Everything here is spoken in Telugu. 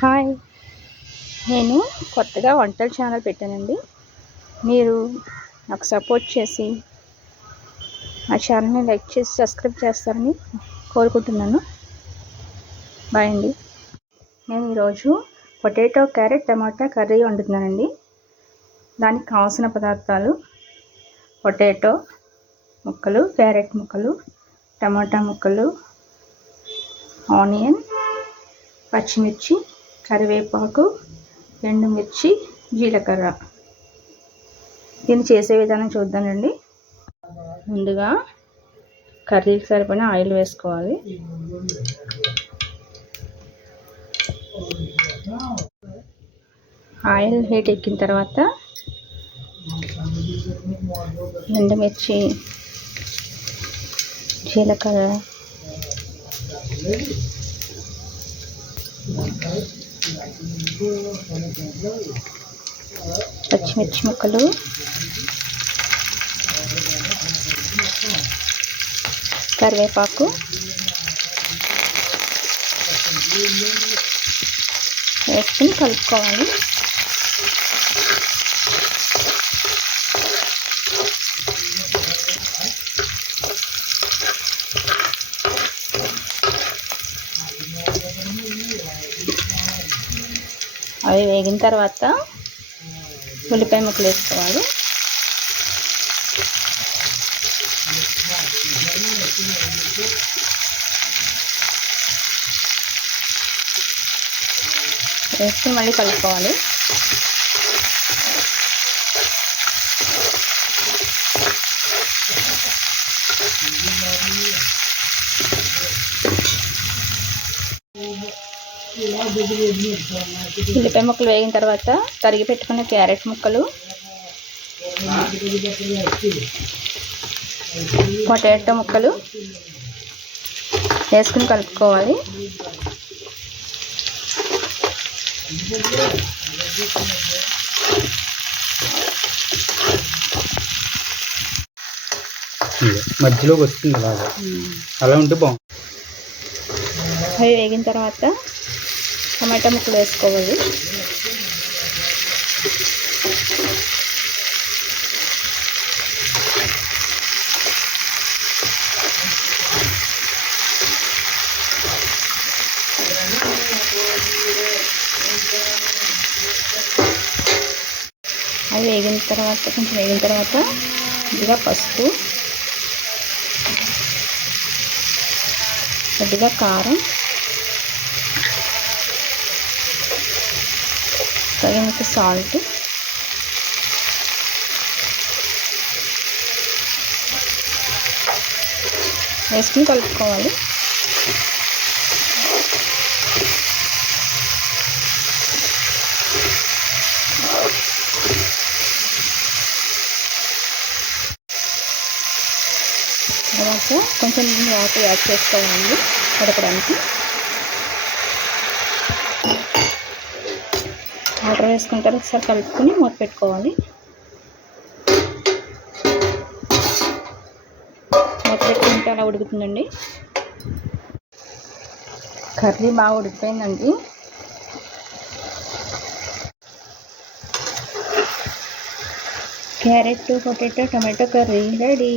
హాయ్, నేను కొత్తగా వంటల ఛానల్ పెట్టానండి. మీరు నాకు సపోర్ట్ చేసి ఆ ఛానల్ని లైక్ చేసి సబ్స్క్రైబ్ చేస్తారని కోరుకుంటున్నాను. బాయ్ అండి. నేను ఈరోజు పొటాటో, క్యారెట్, టమాటా కర్రీ వండుతున్నానండి. దానికి కావాల్సిన పదార్థాలు: పొటాటో ముక్కలు, క్యారెట్ ముక్కలు, టమాటా ముక్కలు, ఆనియన్, పచ్చిమిర్చి, కరివేపాకు, ఎండుమిర్చి, జీలకర్ర. దీన్ని చేసే విధానం చూద్దామండి. ముందుగా కర్రీకి సరిపడిన ఆయిల్ వేసుకోవాలి. ఆయిల్ హీట్ ఎక్కిన తర్వాత ఎండుమిర్చి, జీలకర్ర, పచ్చిమిర్చి ముక్కలు, కరివేపాకు వేసుకుని కలుపుకోవాలి. అవి వేగిన తర్వాత ఉల్లిపాయ ముక్కలు వేసుకోవాలి. వేసుకుని మళ్ళీ కలుపుకోవాలి. ఉల్లిపాయ ముక్కలు వేగిన తర్వాత తరిగి పెట్టుకున్న క్యారెట్ ముక్కలు, పొటాటో ముక్కలు వేసుకుని కలుపుకోవాలి. మధ్యలోకి వస్తుంది అలా ఉంటే బాగుంది. అవి వేగిన తర్వాత టమాటా ముక్కలు వేసుకోవాలి. అవి వేగిన తర్వాత కొంచెం వేగిన తర్వాత కొద్దిగా పసుపు, కొద్దిగా కారం, తగినంత సాల్ట్, వేసుకుని కలుపుకోవాలి. తర్వాత కొంచెం వాటర్ యాడ్ చేసుకోవాలి ఉడకడానికి. వాటర్ వేసుకున్న తర్వాత ఒకసారి కలుపుకొని మూత పెట్టుకోవాలి. మూత పెట్టుకుంటే అలా ఉడుకుతుందండి. కర్రీ బాగా ఉడికిపోయిందండి. Carrot, potato, tomato curry ready.